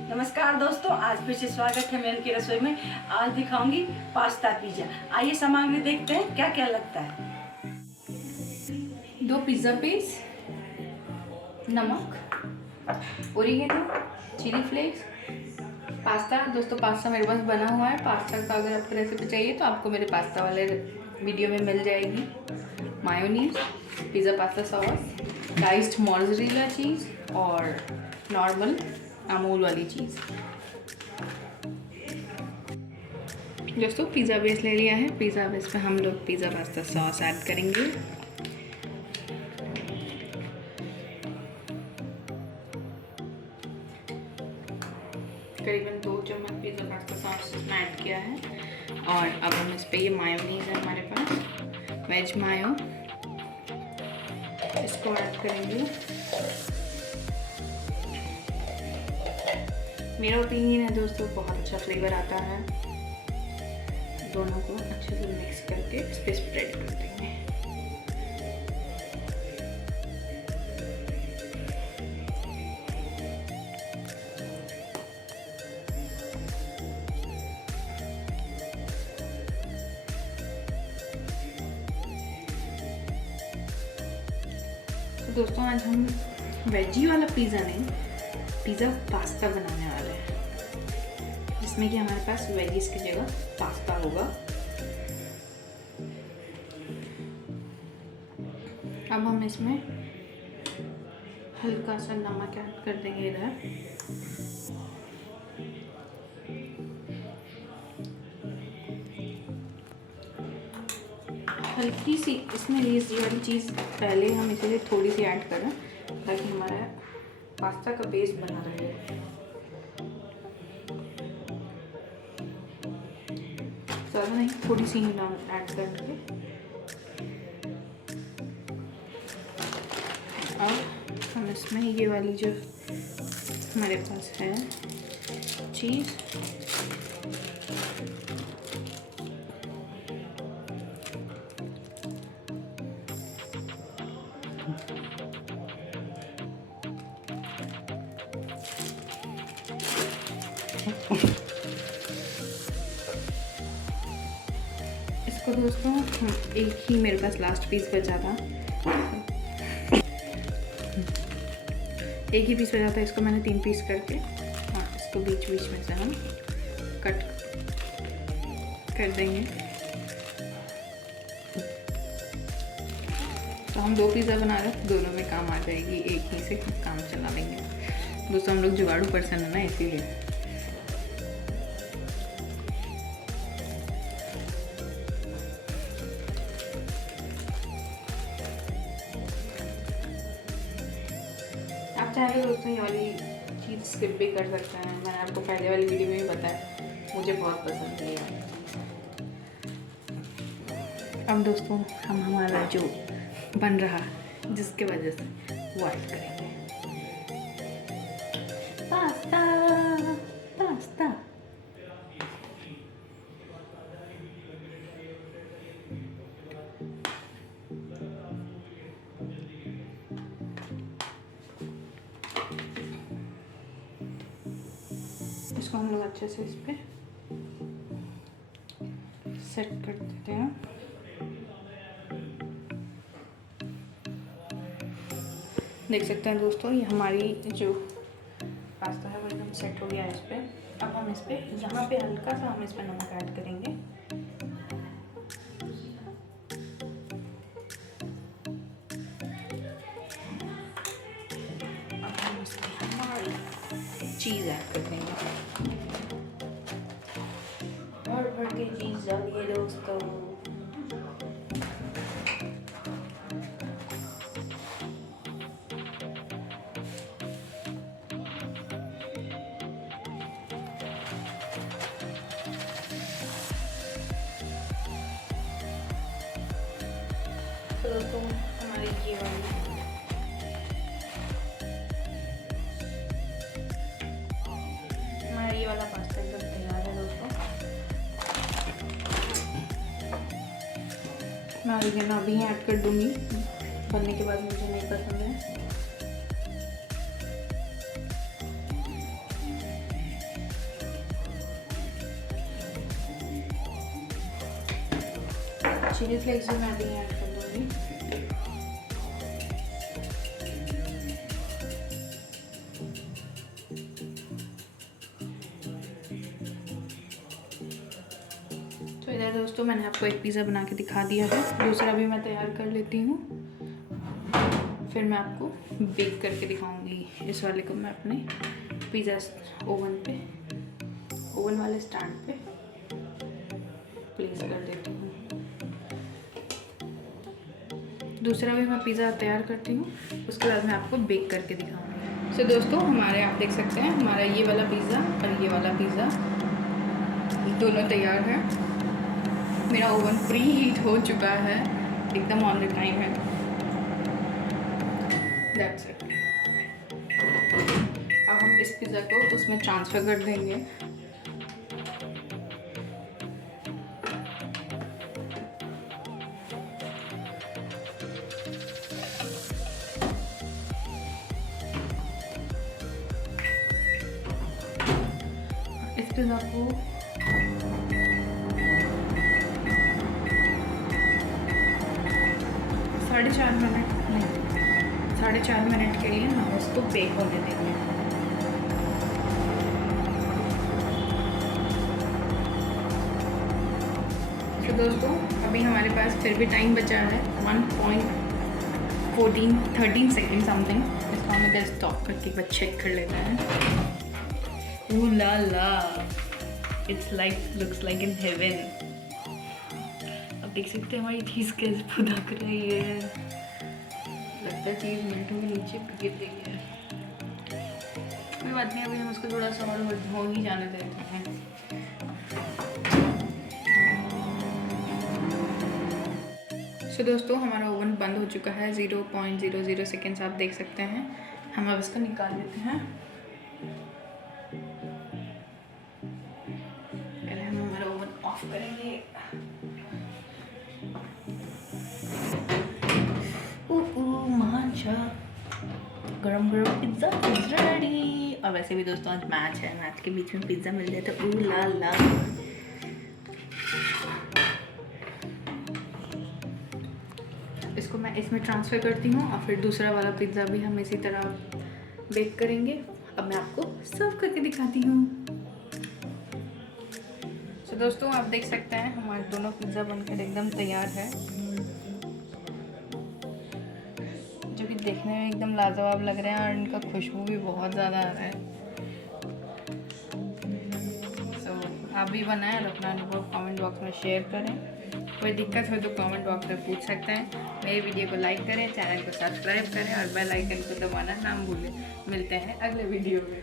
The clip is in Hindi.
नमस्कार दोस्तों, आज फिर से स्वागत है मिलन की रसोई में। आज दिखाऊंगी पास्ता पिज्जा। आइए सामग्री देखते हैं क्या क्या लगता है। 2 पिज़्ज़ा पीस, नमक, ओरिगेनो, चिली फ्लेक्स, पास्ता। दोस्तों पास्ता मेरे पास बना हुआ है। पास्ता का अगर आपको रेसिपी चाहिए तो आपको मेरे पास्ता वाले वीडियो में मिल जाएगी। Mayonnaise, pizza pasta sauce, diced mozzarella cheese और नॉर्मल अमूल वाली चीज़। दोस्तों पिज़्ज़ा बेस ले लिया है। पिज़्ज़ा बेस पे हम लोग पिज़्ज़ा पास्ता सॉस ऐड करेंगे। करीबन 2 चम्मच पिज़्ज़ा पास्ता सॉस इसमें ऐड किया है। और अब हम इस पे ये मायोनीज है हमारे पास, वेज मायो, इसको ऐड करेंगे। मेरा ओपिनियन है दोस्तों, बहुत अच्छा फ्लेवर आता है। दोनों को अच्छे से मिक्स करके इस पर स्प्रेड कर देंगे। तो दोस्तों आज हम वेजी वाला पिज़्ज़ा नहीं, पिज़्ज़ा पास्ता बनाने वाले हैं, जिसमें कि हमारे पास वेजीज की जगह पास्ता होगा। अब हम इसमें हल्का सा नमक ऐड कर देंगे इधर। हल्की सी इसमें ये वाली चीज़ पहले हम इसीलिए थोड़ी सी ऐड करें ताकि हमारा पास्ता का बेस बना रहे। ज़्यादा नहीं, थोड़ी सी ही ऐड करके। अब हम इसमें ये वाली जो हमारे पास है चीज़, इसको दोस्तों एक ही मेरे पास लास्ट पीस बचा था, एक ही पीस बचा था। इसको मैंने 3 पीस करके इसको बीच बीच में से हम कट कर देंगे। तो हम 2 पिज़्ज़ा बना रहे हैं, दोनों में काम आ जाएगी, एक ही से काम चला लेंगे। दोस्तों हम लोग जुगाड़ू पर्सन है ना, इसीलिए। आप चाहे तो दोस्तों ये वाली चीज़ स्किप भी कर सकते हैं। मैंने आपको पहले वाली वीडियो में भी बताया, मुझे बहुत पसंद है। अब दोस्तों हम हमारा जो बन रहा जिसके वजह से वो ऐड करेंगे। पास्ता पास्ता इसको हम लोग अच्छे से इस पे सेट कर देते हैं। देख सकते हैं दोस्तों, ये हमारी जो पास्ता है वो एकदम सेट हो गया है इस पे। अब हम इस पे यहाँ पे हल्का सा हम इस पे नमक ऐड करेंगे। अब हम इस पे हमारी चीज़ ऐड कर देंगे, भर के चीज़ डालिए दोस्तों। तो दोस्तों हमारी ये वाली हमारा ये वाला पास्ता एकदम तैयार है दोस्तों। मैं ऑरिगेनो अभी ऐड कर दूंगी, बनने के बाद मुझे नहीं पसंद है। चिली फ्लेक्स भी मैं भी ऐड कर दूँगी। तो इधर दोस्तों मैंने आपको एक पिज़्ज़ा बना के दिखा दिया है, दूसरा भी मैं तैयार कर लेती हूँ, फिर मैं आपको बेक करके दिखाऊंगी। इस वाले को मैं अपने पिज़्ज़ा ओवन वाले स्टैंड पे प्लेस कर देती हूँ। दूसरा भी मैं पिज़्ज़ा तैयार करती हूँ, उसके बाद मैं आपको बेक करके दिखाऊंगी। सो दोस्तों हमारे आप देख सकते हैं हमारा ये वाला पिज़्ज़ा और ये वाला पिज़्ज़ा दोनों तैयार है। मेरा ओवन प्री हीट हो चुका है, एकदम ऑन द टाइम है। That's it. अब हम इस पिज़्ज़ा को उसमें ट्रांसफ़र कर देंगे। इस पिज़्ज़ा को 4.5 मिनट के लिए हम इसको बेक होने देंगे। तो दोस्तों अभी हमारे पास फिर भी टाइम बचा है 13 सेकेंड समथिंग। इसको हम इधर स्टॉप करके एक बार चेक कर लेते हैं। Ooh la la, it's like looks like in heaven. अब देख सकते हैं हमारी चीज़ कैसे फुदक रही है। लगता है चीज़ मिनटों में नीचे गिर रही है। कोई बात नहीं, अभी हम उसको थोड़ा सा और हो ही जाने देते हैं। तो दोस्तों हमारा ओवन बंद हो चुका है, 0.00 सेकेंड्स आप देख सकते हैं। हम अब इसको निकाल लेते हैं। पहले हम हमारा ओवन ऑफ करेंगे। गरम गरम पिज्ज़ा इज रेडी। और वैसे भी दोस्तों आज मैच है, मैच के बीच में पिज्ज़ा मिल जाए तो ऊ ला ला। इसको मैं इसमें ट्रांसफ़र करती हूँ और फिर दूसरा वाला पिज़्ज़ा भी हम इसी तरह बेक करेंगे। अब मैं आपको सर्व करके दिखाती हूँ। तो दोस्तों आप देख सकते हैं हमारे दोनों पिज़्ज़ा बनकर एकदम तैयार है, जो कि देखने में एकदम लाजवाब लग रहे हैं और इनका खुशबू भी बहुत ज़्यादा आ रहा है। तो आप भी बनाएं और अपना अनुभव कमेंट बॉक्स में शेयर करें। कोई दिक्कत हो तो कमेंट बॉक्स में पूछ सकते हैं। मेरी वीडियो को लाइक करें, चैनल को सब्सक्राइब करें और बेल आइकन को दबाना ना भूलें। मिलते हैं अगले वीडियो में।